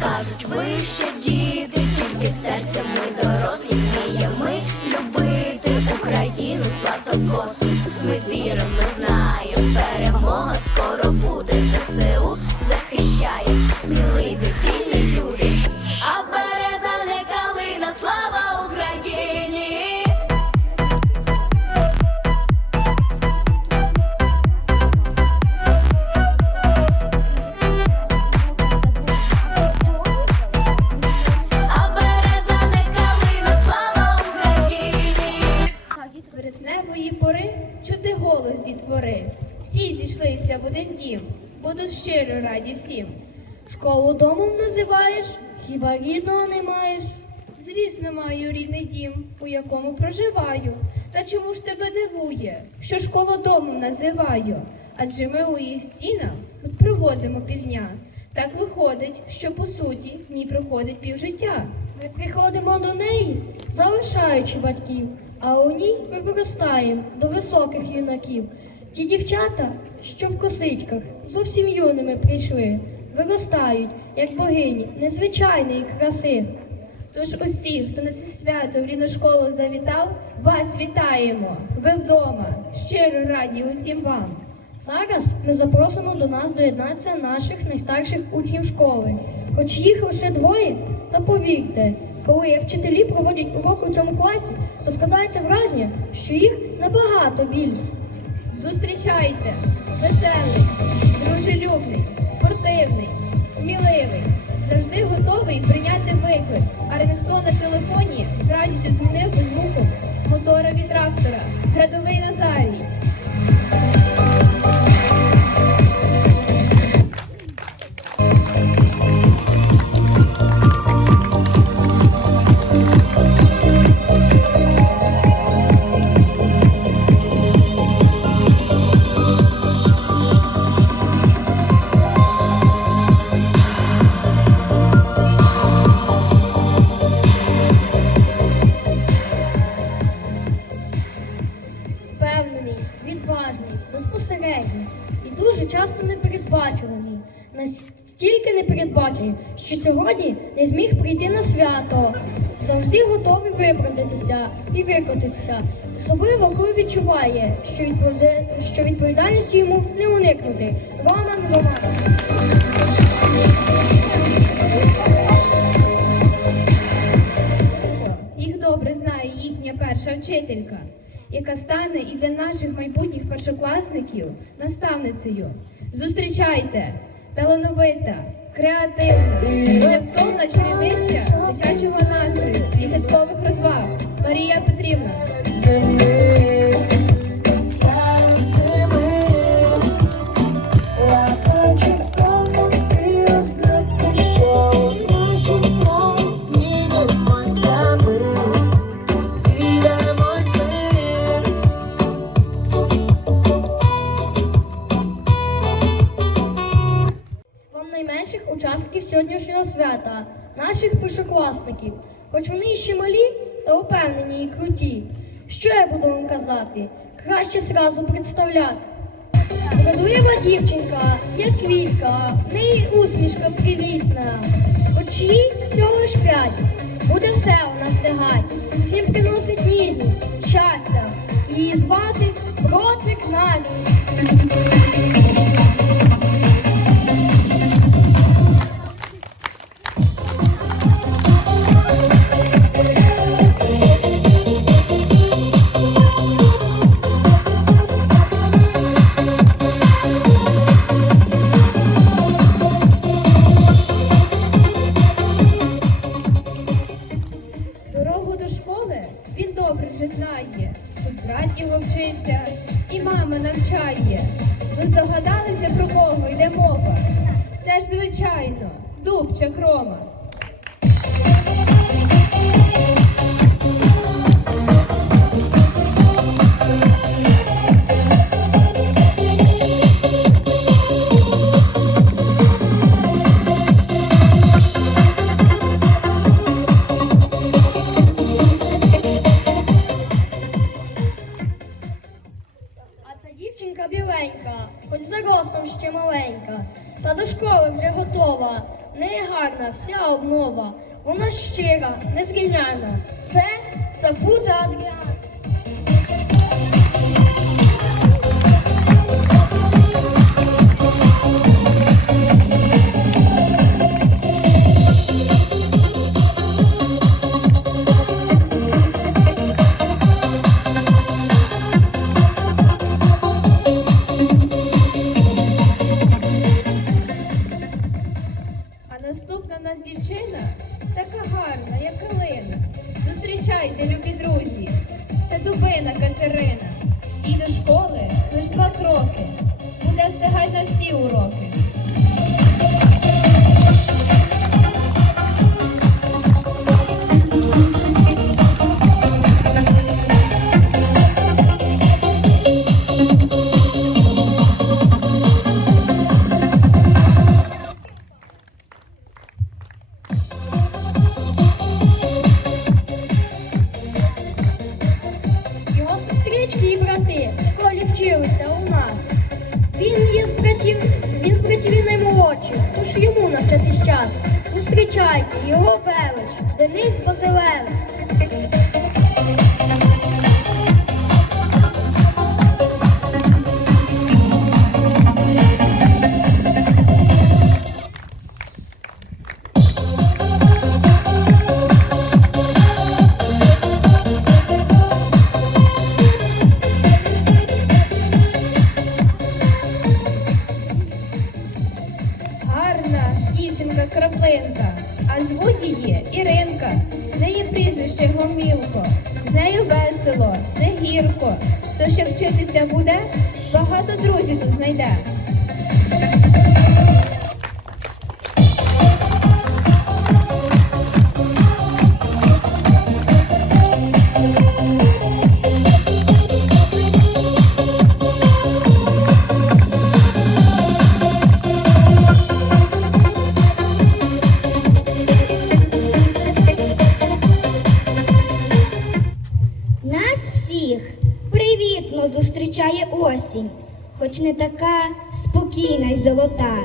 кажуть, ви ще діти, тільки серцем ми дорослі домом називаю? Адже ми у її стінах тут проводимо півдня. Так виходить, що по суті в ній проходить півжиття. Ми приходимо до неї, залишаючи батьків, а у ній ми виростаємо до високих юнаків. Ті дівчата, що в косичках, зовсім юними прийшли, виростають, як богині, незвичайної краси. Тож усі, хто на це свято в рідну школу завітав, вас вітаємо! Ви вдома! Щиро раді усім вам! Зараз ми запросимо до нас доєднатися наших найстарших учнів школи. Хоч їх лише двоє, та повірте, коли вчителі проводять урок у цьому класі, то складається враження, що їх набагато більше. Зустрічайте! Веселий, дружелюбний, спортивний, сміливий, завжди готовий прийняти виклик, а ringтон на телефоні з викотитися. Особливо коли відчуває, що, відповіда... що відповідальності йому не уникнути. Роман Роман. Їх добре знає їхня перша вчителька, яка стане і для наших майбутніх першокласників наставницею. Зустрічайте, талановита, креативна, розсовна чарівниця дитячого настрою і святкових розваг Марія Петрівна. Учасників сьогоднішнього свята, наших першокласників. Хоч вони ще малі, та упевнені і круті. Що я буду вам казати? Краще зразу представляти. Вродлива дівчинка, як квітка, в неї усмішка привітна. Очі всього лиш п'ять, буде все вона встигать. Всім приносить ніжність, щастя. Її звати Процик Настя. Наступна в нас дівчина така гарна, як калина. Зустрічайте, любі друзі. Це дубина Катерина. Їй до школи лиш два кроки. Буде встигати на всі уроки. Всіх привітно зустрічає осінь, хоч не така спокійна й золота,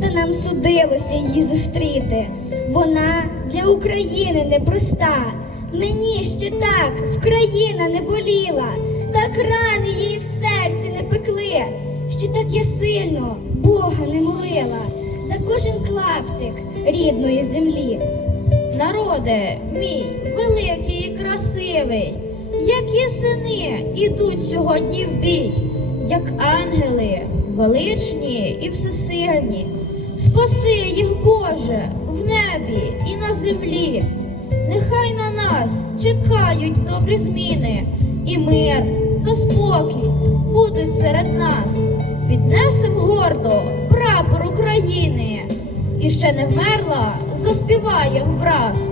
та нам судилося її зустріти. Вона для України непроста. Мені ще так Вкраїна не боліла, так рани її в серці не пекли, ще так я сильно Бога не молила за кожен клаптик рідної землі. Народе мій великий і красивий, які сини ідуть сьогодні в бій, як ангели, величні і всесильні. Спаси їх, Боже, в небі і на землі. Нехай на нас чекають добрі зміни, і мир та спокій будуть серед нас. Піднесем гордо прапор України. І ще не вмерла, заспіваєм враз.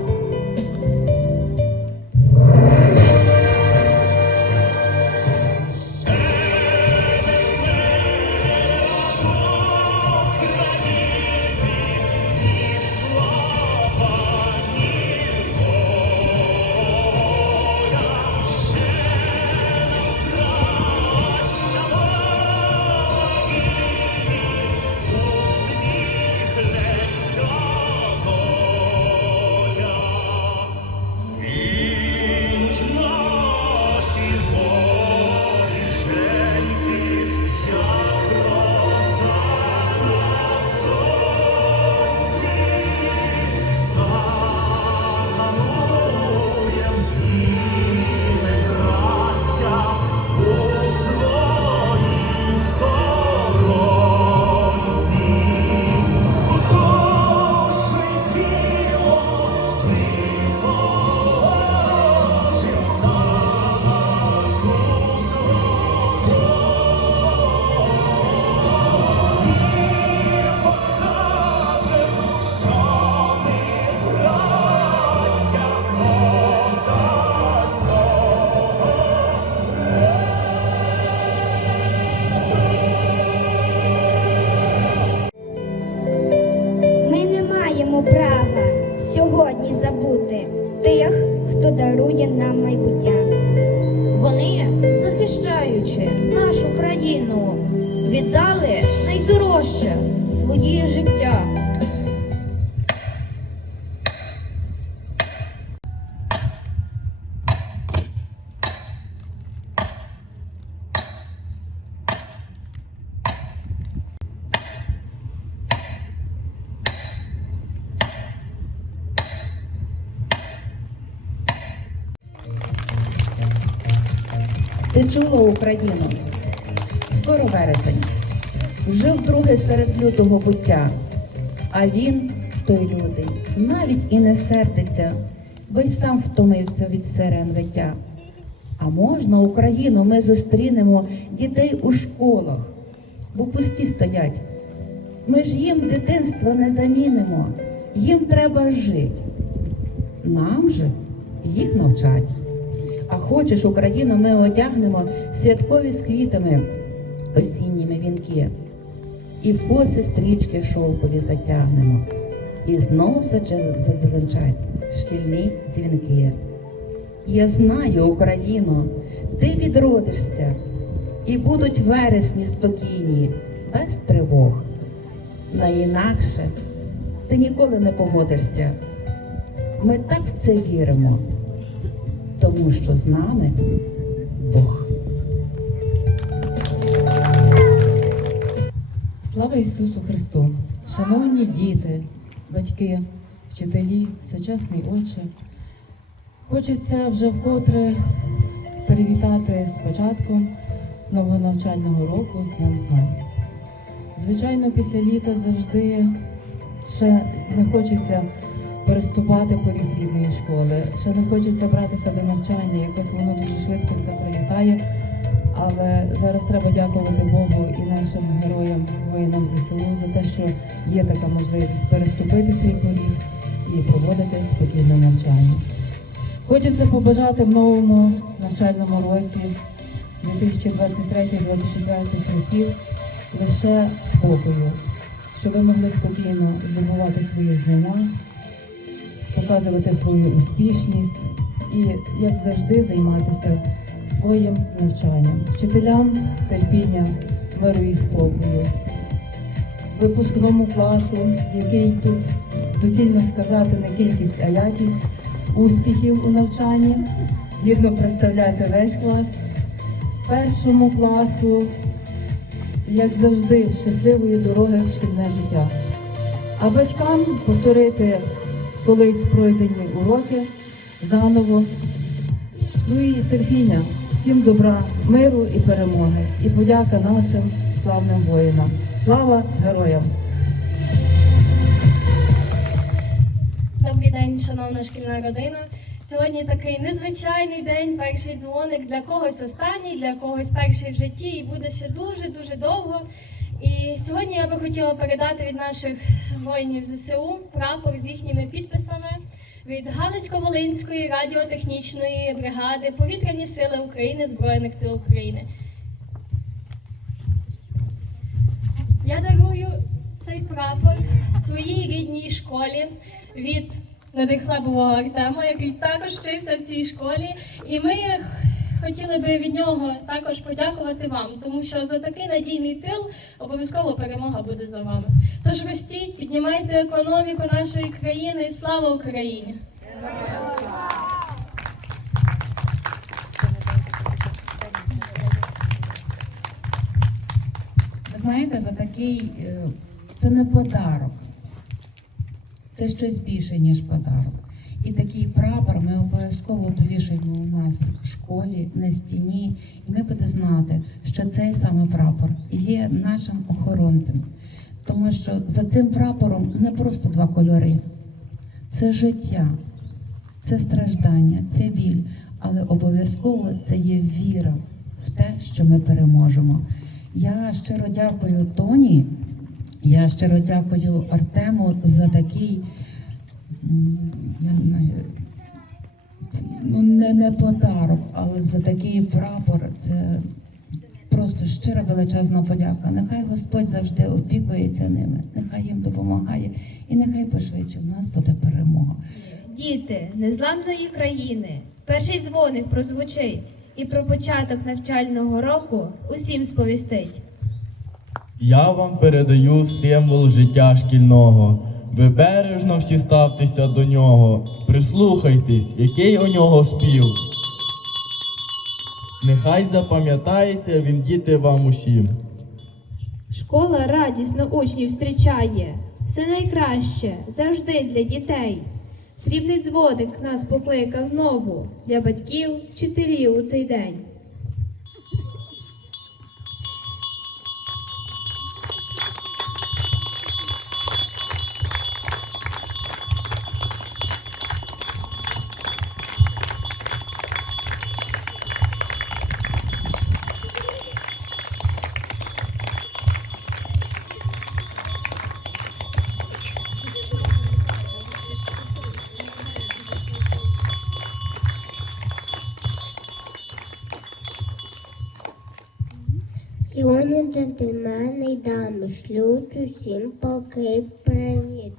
Ти Україну? Скоро вересень. Вже вдруге серед лютого буття. А він, той лютий, навіть і не сердиться, бо й сам втомився від сирен виття. А можна Україну ми зустрінемо дітей у школах, бо пусті стоять. Ми ж їм дитинства не замінимо, їм треба жити. Нам же їх навчать. А хочеш, Україну ми одягнемо святкові з квітами, осінніми вінки. І в коси стрічки шовкові затягнемо. І знов задзеленчать шкільні дзвінки. Я знаю, Україно, ти відродишся, і будуть вересні спокійні, без тривог. На інакше ти ніколи не погодишся. Ми так в це віримо, тому що з нами Бог. Слава Ісусу Христу! Шановні діти, батьки, вчителі, всечесний Отче, хочеться вже вкотре привітати з початком нового навчального року з Днем Знань. Звичайно, після літа завжди ще не хочеться переступати поріг рідної школи, ще не хочеться братися до навчання, якось воно дуже швидко все пролітає. Але зараз треба дякувати Богу і нашим героям, воїнам ЗСУ за те, що є така можливість переступити цей поріг і проводити спокійне навчання. Хочеться побажати в новому навчальному році 2023-2024 років лише спокою, щоб ви могли спокійно здобувати свої знання, показувати свою успішність і, як завжди, займатися своїм навчанням, вчителям терпіння, миру і спокою, випускному класу, який тут доцільно сказати не кількість, а якість успіхів у навчанні, гідно представляти весь клас, першому класу, як завжди, щасливої дороги в шкільне життя. А батькам повторити колись пройдені уроки заново. Ну і терпіння, всім добра, миру і перемоги. І подяка нашим славним воїнам. Слава героям! Добрий день, шановна шкільна родина. Сьогодні такий незвичайний день, перший дзвоник для когось останній, для когось перший в житті, і буде ще дуже дуже довго. І сьогодні я би хотіла передати від наших воїнів ЗСУ прапор з їхніми підписами від Галицько-Волинської радіотехнічної бригади Повітряні сили України Збройних сил України. Я дарую цей прапор своїй рідній школі від Надихлебового Артема, який також вчився в цій школі. І ми хотіли би від нього також подякувати вам, тому що за такий надійний тил обов'язково перемога буде за вами. Тож ростіть, піднімайте економіку нашої країни. Слава Україні! Знаєте, за такий е, це не подарок, це щось більше, ніж подарок. І такий прапор ми обов'язково повішаємо у нас в школі на стіні, і ми будемо знати, що цей саме прапор є нашим охоронцем. Тому що за цим прапором не просто два кольори, це життя, це страждання, це біль, але обов'язково це є віра в те, що ми переможемо. Я щиро дякую Тоні, я щиро дякую Артему за такий, ну не, не подарок, але за такий прапор. Це просто щира величезна подяка. Нехай Господь завжди опікується ними, нехай їм допомагає, і нехай пошвидше в нас буде перемога. Діти незламної країни, перший дзвоник прозвучить і про початок навчального року усім сповістить. Я вам передаю символ життя шкільного. Ви бережно всі ставтеся до нього. Прислухайтесь, який у нього спів. Нехай запам'ятається він діти вам усім. Школа радісно учнів зустрічає, все найкраще завжди для дітей. Срібний дзвоник нас покликав знову для батьків, вчителів у цей день. Дами, шлють усім поки привіт.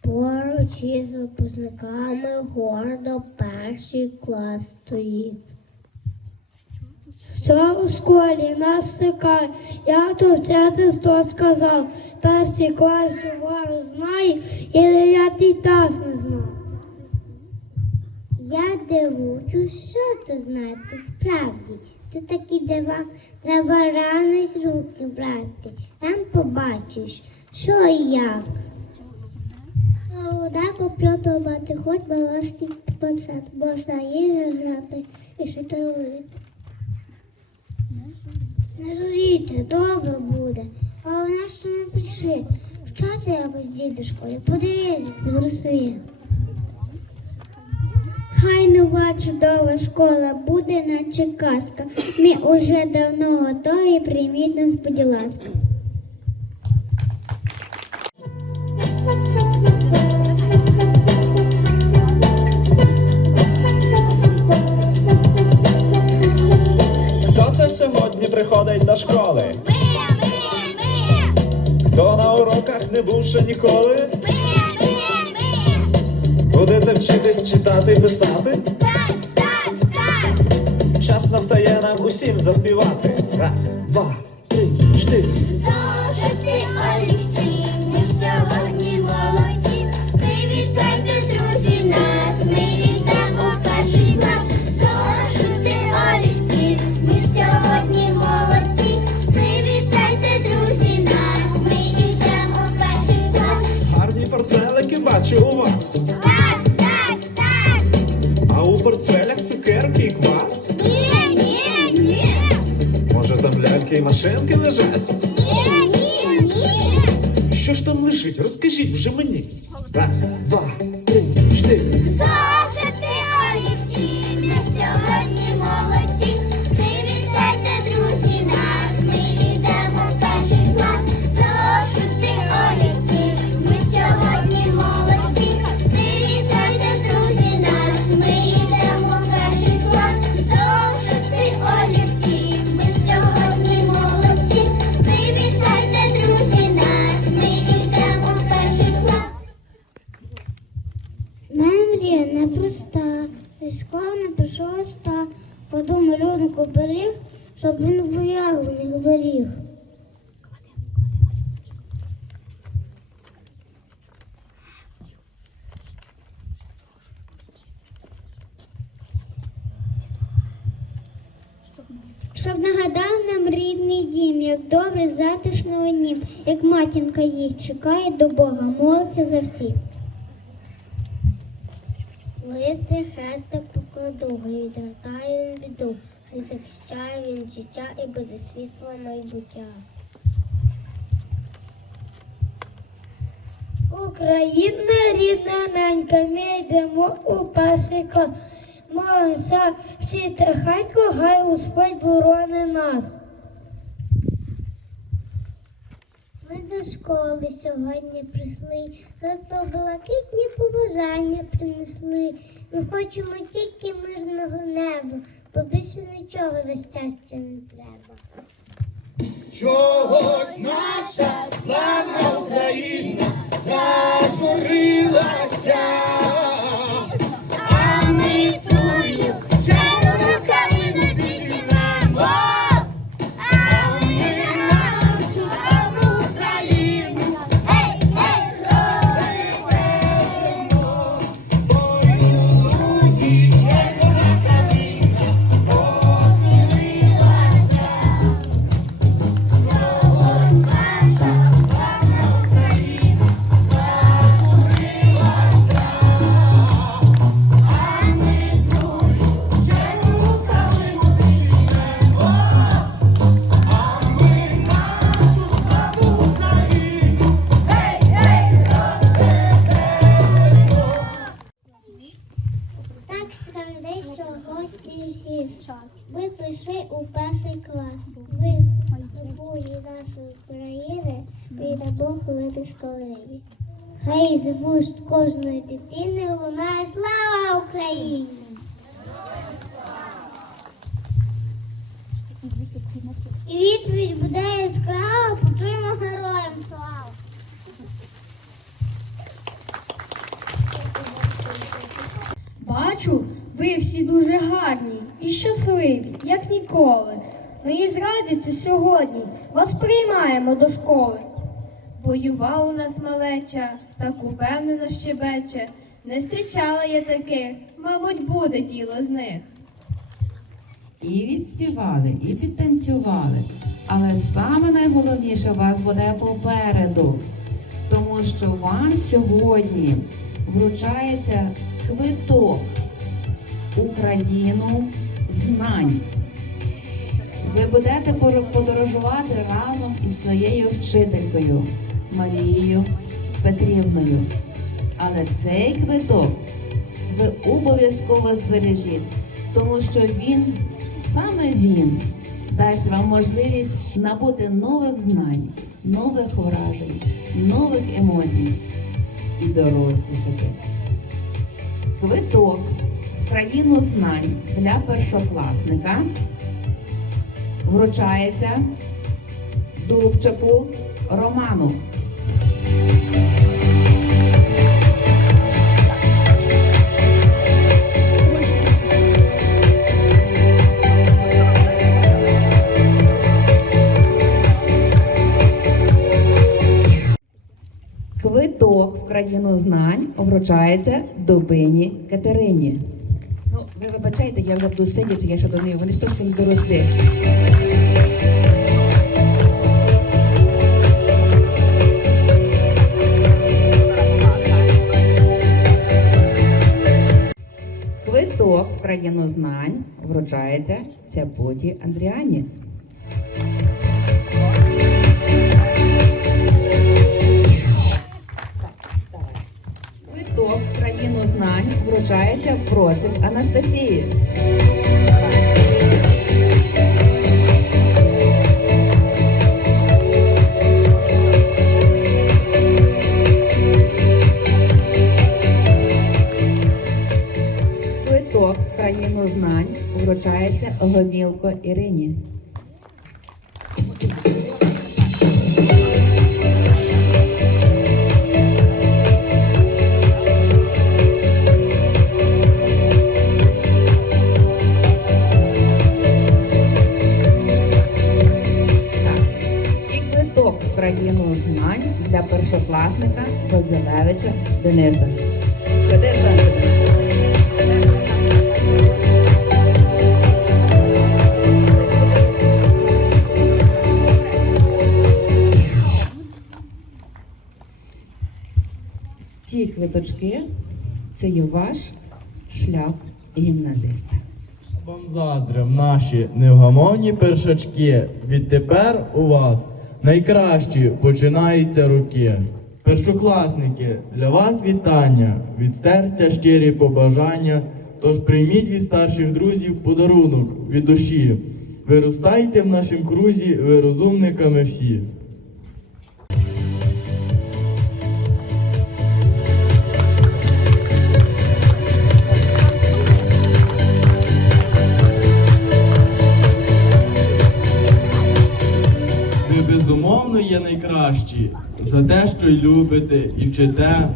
Поруч із випускниками гордо перший клас стоїть. Що у школі нас чекає, я тут вчити, що сказав. Перший клас чого знає, і дев'ятий таз не знає. Я дивуюсь, що ти знаєте справді. Ти такі дива, треба рано з руки брати. Там побачиш, що і як. А вода п'ятого бати, хоч балашки пацат, можна ігри грати і ще робити. Не журіться, добре буде. А нас ще не прийшли. Вчаться якось діти школі, подивись, підросли. Хай нова чудова школа буде, наче казка. Ми уже давно готові, прийміть нас, будь ласка. Хто це сьогодні приходить до школи? Хто на уроках не був ще ніколи? Будете вчитись читати і писати? Час настає нам усім заспівати. Раз, два, три, чотири. Оберіг, щоб він вояв у беріг. Щоб нагадав нам рідний дім, як добре затишно у нім, як матінка їх чекає до Бога, молиться за всіх. Листи хрестик покладу, він біду, хай захищає він життя і буде світло майбуття. Україна рідна ненька, ми йдемо у клас. Молимося всі тихенько, хай Господь борони нас. Ми до школи сьогодні прийшли, зато блакитні побажання принесли. Ми хочемо тільки мирного неба, бо більше нічого на щастя не треба. Чогось наша славна Україна зажурилася. А ми радістю сьогодні вас приймаємо до школи. Воював у нас малеча, так упевнено щебече. Не зустрічала я таких, мабуть, буде діло з них. І відспівали, і підтанцювали. Але саме найголовніше у вас буде попереду, тому що вам сьогодні вручається квиток у країну знань. Ви будете подорожувати разом із своєю вчителькою Марією Петрівною. Але цей квиток ви обов'язково збережіть, тому що він, саме він, дасть вам можливість набути нових знань, нових вражень, нових емоцій і дорослішати. Квиток в країну знань для першокласника вручається Дубчаку Роману. Квиток в країну знань вручається Дубині Катерині. Ви вибачайте, я вже буду сидіти, я ще до неї, вони ж трошки не доросли. Квиток в країну знань вручається Цяпоті Андріані. Країну вручається Процик Анастасії. Квиток країну знань вручається Гомілко Ірині. Ці квиточки це є ваш шлях гімназиста. Вам задрем наші невгамовні першачки. Відтепер у вас найкращі починаються роки. Першокласники, для вас вітання, від серця щирі побажання. Тож прийміть від старших друзів подарунок від душі. Виростайте в нашім крузі, ви розумниками всі. Безумовно є найкращі за те, що й любите і вчите.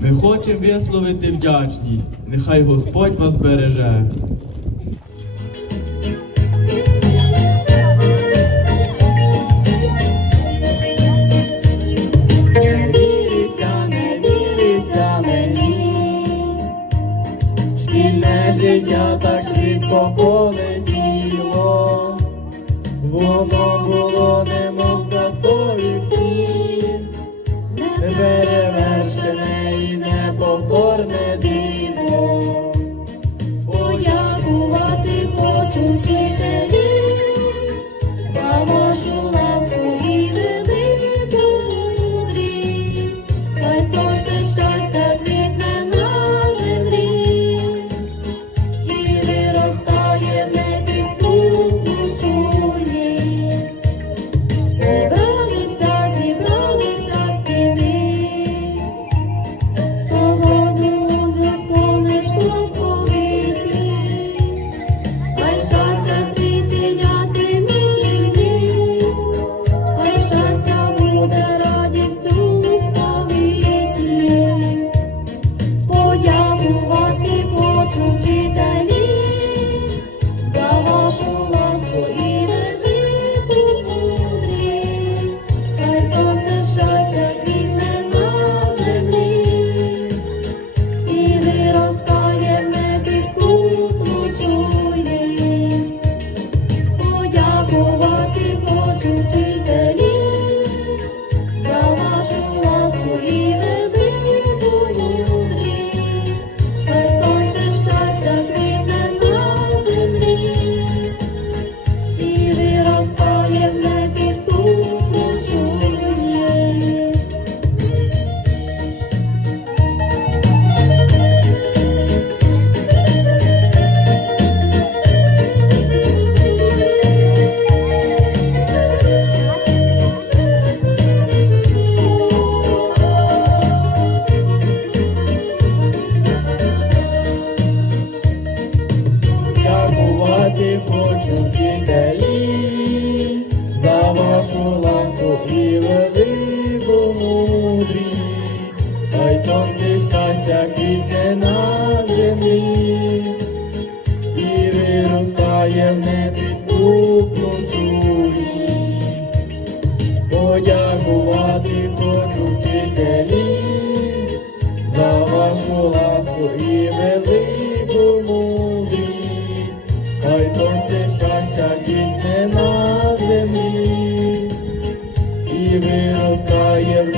Ми хочемо висловити вдячність. Нехай Господь вас береже. Життя так швидко полетіло, воно було немов неперевершене і неповторне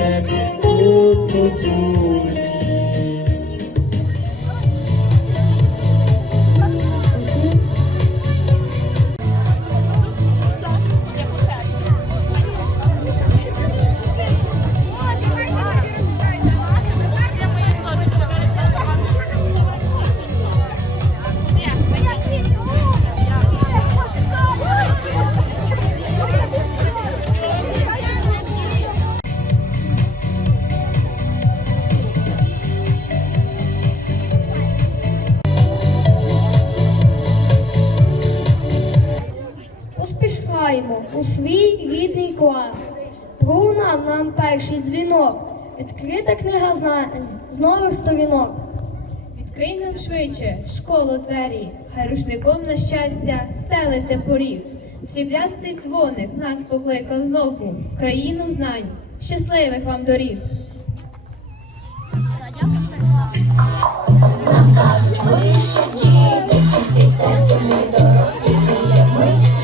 виростає в з нових сторінок. Відкрий нам швидше школу двері, хай рушником на щастя стелиться поріг. Сріблястий дзвоник нас покликав знову в країну знань. Щасливих вам доріг! Патріоти вміємо любити і любити.